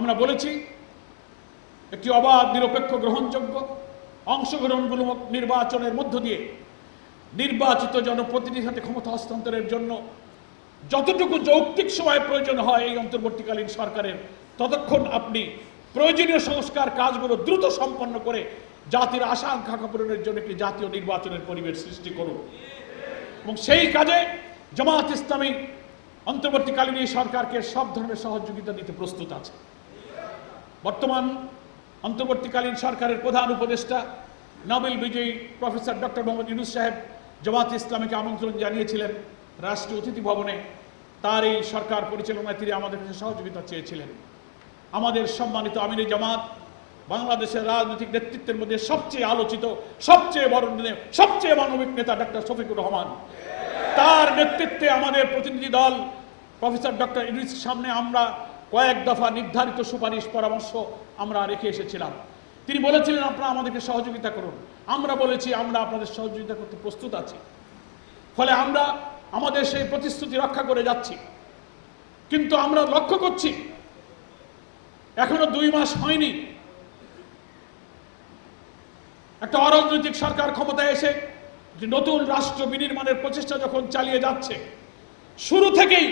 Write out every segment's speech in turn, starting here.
আমরা বলেছি একটি অবাধ, নিরপেক্ষ, গ্রহণযোগ্য, অংশগ্রহণমূলক নির্বাচনের মধ্য দিয়ে নির্বাচিত জনপ্রতিনিধির হাতে ক্ষমতা হস্তান্তরের জন্য যতটুকু যৌক্তিক সময় প্রয়োজন হয় এই অন্তর্বর্তীকালীন সরকারের, ততক্ষণ আপনি প্রয়োজনীয় সংস্কার কাজগুলো দ্রুত সম্পন্ন করে জাতির আশা আকাঙ্ক্ষা পূরণের জন্য একটি জাতীয় নির্বাচনের পরিবেশ সৃষ্টি করুন। এবং সেই কাজে জামাত ইসলামী অন্তর্বর্তীকালীন এই সরকারকে সব ধরনের সহযোগিতা দিতে প্রস্তুত আছে। বর্তমান অন্তর্বর্তীকালীন সরকারের প্রধান উপদেষ্টা নোবেল বিজয়ী প্রফেসর ডক্টর মোহাম্মদ ইউনূস সাহেব জামাত ইসলামীকে আমন্ত্রণ জানিয়েছিলেন রাষ্ট্রীয় অতিথি ভবনে। তার এই সরকার পরিচালনায় তিনি আমাদের কাছে সহযোগিতা চেয়েছিলেন। আমাদের সম্মানিত আমিরে জামাত, বাংলাদেশের রাজনৈতিক নেতৃত্বের মধ্যে সবচেয়ে আলোচিত, সবচেয়ে বড়, সবচেয়ে মানবিক নেতা ডক্টর শফিকুর রহমান, তার নেতৃত্বে আমাদের প্রতিনিধি দল প্রফেসর ডক্টর ইউনূসের সামনে আমরা কয়েক দফা নির্ধারিত সুপারিশ পরামর্শ আমরা রেখে এসেছিলাম। তিনি বলেছিলেন আপনারা আমাদেরকে সহযোগিতা করুন। আমরা বলেছি আমরা আপনাদের সহযোগিতা করতে প্রস্তুত আছি। ফলে আমরা আমাদের সেই প্রতিশ্রুতি রক্ষা করে যাচ্ছি। কিন্তু আমরা লক্ষ্য করছি এখনো 2 মাস হয়নি, একটা অরাজনৈতিক সরকার ক্ষমতায় এসে নতুন রাষ্ট্র বিনির্মাণের প্রচেষ্টা যখন চালিয়ে যাচ্ছে, শুরু থেকেই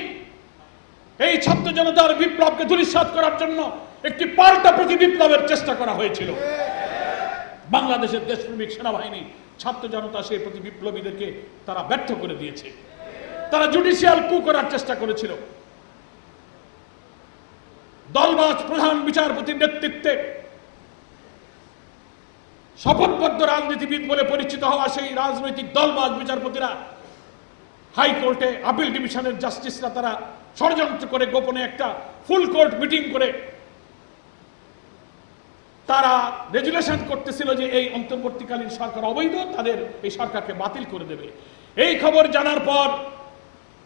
এই ছাত্র জনতার বিপ্লবকে ধূলিসাৎ করার জন্য একটি পাল্টা প্রতি বিপ্লবের চেষ্টা করা হয়েছিল। বাংলাদেশের দেশপ্রেমিক সেনাবাহিনী, ছাত্র জনতা সেই প্রতি বিপ্লবীদেরকে তারা ব্যর্থ করে দিয়েছে। তারা জুডিশিয়াল কু করার চেষ্টা করেছিল। দলবাজ প্রধান বিচারপতির নেতৃত্বে শপথবদ্ধ রাজনীতিবিদ বলে পরিচিত হওয়া সেই রাজনৈতিক দলবাজ বিচারপতিরা হাইকোর্টে আপিল ডিভিশনের জাস্টিসরা তারা ষড়যন্ত্র করে গোপনে একটা ফুল কোর্ট মিটিং করে তারা রেজুলেশন করতেছিল যে এই অন্তর্বর্তীকালীন সরকার অবৈধ, তাদের এই সরকারকে বাতিল করে দেবে। এই খবর জানার পর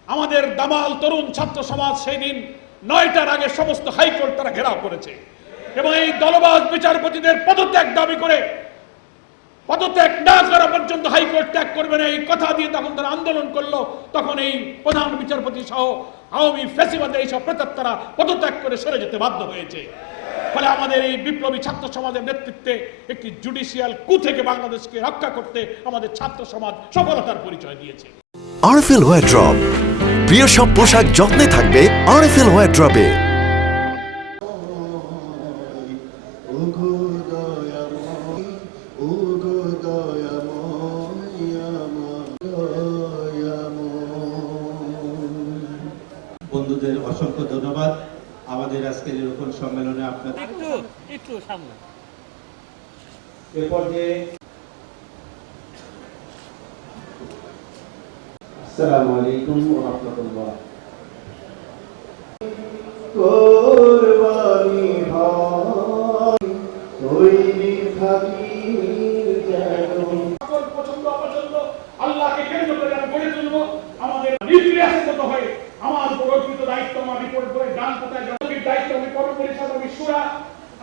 আমাদের দামাল তরুণ ছাত্র সমাজ সেই দিন 9টার আগে সমস্ত হাইকোর্ট তারা ঘেরাও করেছে এবং এই দলবাজ বিচারপতিদের পদত্যাগ দাবি করে, পদত্যাগ না করা পর্যন্ত হাইকোর্ট ত্যাগ করবে না এই কথা দিয়ে তখন তারা আন্দোলন করলো। তখন এই প্রধান বিচারপতি সহ আওয়ামী ফ্যাসিবাদের এইসব প্রেতাত্মারা পদত্যাগ করে সরে যেতে বাধ্য হয়েছে। ফলে আমাদের এই বিপ্লবী ছাত্র সমাজের নেতৃত্বে একটি জুডিশিয়াল কু থেকে বাংলাদেশকে রক্ষা করতে আমাদের ছাত্র সমাজ সফলতার পরিচয় দিয়েছে। আরএফএল ওয়্যার ড্রপ, প্রিয় সব পোশাক যত্নে থাকবে আরএফএল ওয়্যার ড্রপে। বন্ধুদের অসংখ্য ধন্যবাদ আমাদের আজকের এরকম সম্মেলনে আপনাদের একটু সামনে এ পর্যায়ে আসসালামু আলাইকুম ওয়া রাহমাতুল্লাহ। কুরবানি হয় তৈরি থাকির যেন সকল পছন্দ অপছন্দ আল্লাহকে কেন্দ্র করে আমি গড়ে তুলব। আমাদের নিউক্লিয়াসের মতো হয়ে আমার পরিকল্পিত দায়িত্ব আমার রিপোর্ট করে ডান পাতায় জনগণের দায়িত্ব আমি কর্মপরিষদ, আমি শুরা,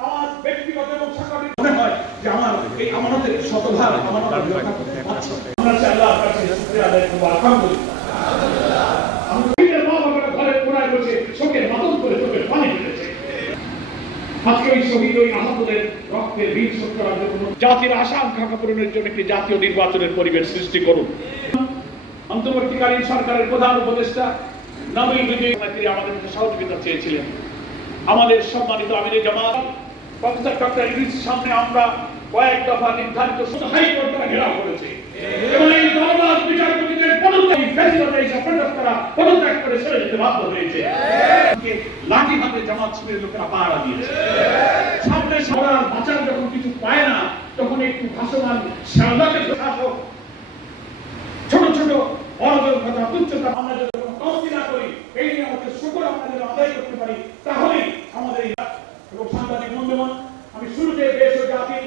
আমার ব্যক্তিগত এবং সাংগঠনিক মনে হয় যে আমার এই আমানতের শতভাগ আমানত রক্ষা করতে পারছি। আমরা চাই আল্লাহর কাছে শুকরিয়া আদায় করব। আলহামদুলিল্লাহ। আমরা শহীদের মা বাবারা ঘরে কোনায় বসে শোকের মাতম করে চোখের পানি ফেলেছে। আজকে ওই শহীদ, ওই আহতদের রক্তের ঋণ শোধ করার জন্য জাতির আশা আকাঙ্ক্ষা পূরণের জন্য একটি জাতীয় নির্বাচনের পরিবেশ সৃষ্টি করুন। অন্তর্বর্তীকালীন সরকারের প্রধান উপদেষ্টা নোবেল বিজয়ী তিনি আমাদের কাছে সহযোগিতা চেয়েছিলেন। আমাদের সম্মানিত আমিরে জামাত প্রফেসর ডক্টর ইউনূসের সামনে আমরা কয়েক দফা নির্ধারিত হাইকোর্ট তারা ঘেরাও করেছে এবং এই দলবাজ বিচারপতিদের পদত্যাগ ফ্যাসিবাদের এইসব প্রেতাত্মারা পদত্যাগ করে সরে যেতে বাধ্য হয়েছে। লাঠি হাতে জামাত শিবিরের লোকেরা পাহারা দিয়েছে। সামনে সবার বাঁচার যখন কিছু পায় না তখন একটু ভাসমান শ্যাওলাকে শাসক ছোট ছোট অরাজকতা, তুচ্ছতা আমরা যখন কমতি না করি, এই নিয়ে আমাদের শুকর আমরা যেন আদায় করতে পারি, তাহলেই আমাদের এবং সাংবাদিক বন্ধুগণ, আমি শুরুতে দেশ ও জাতি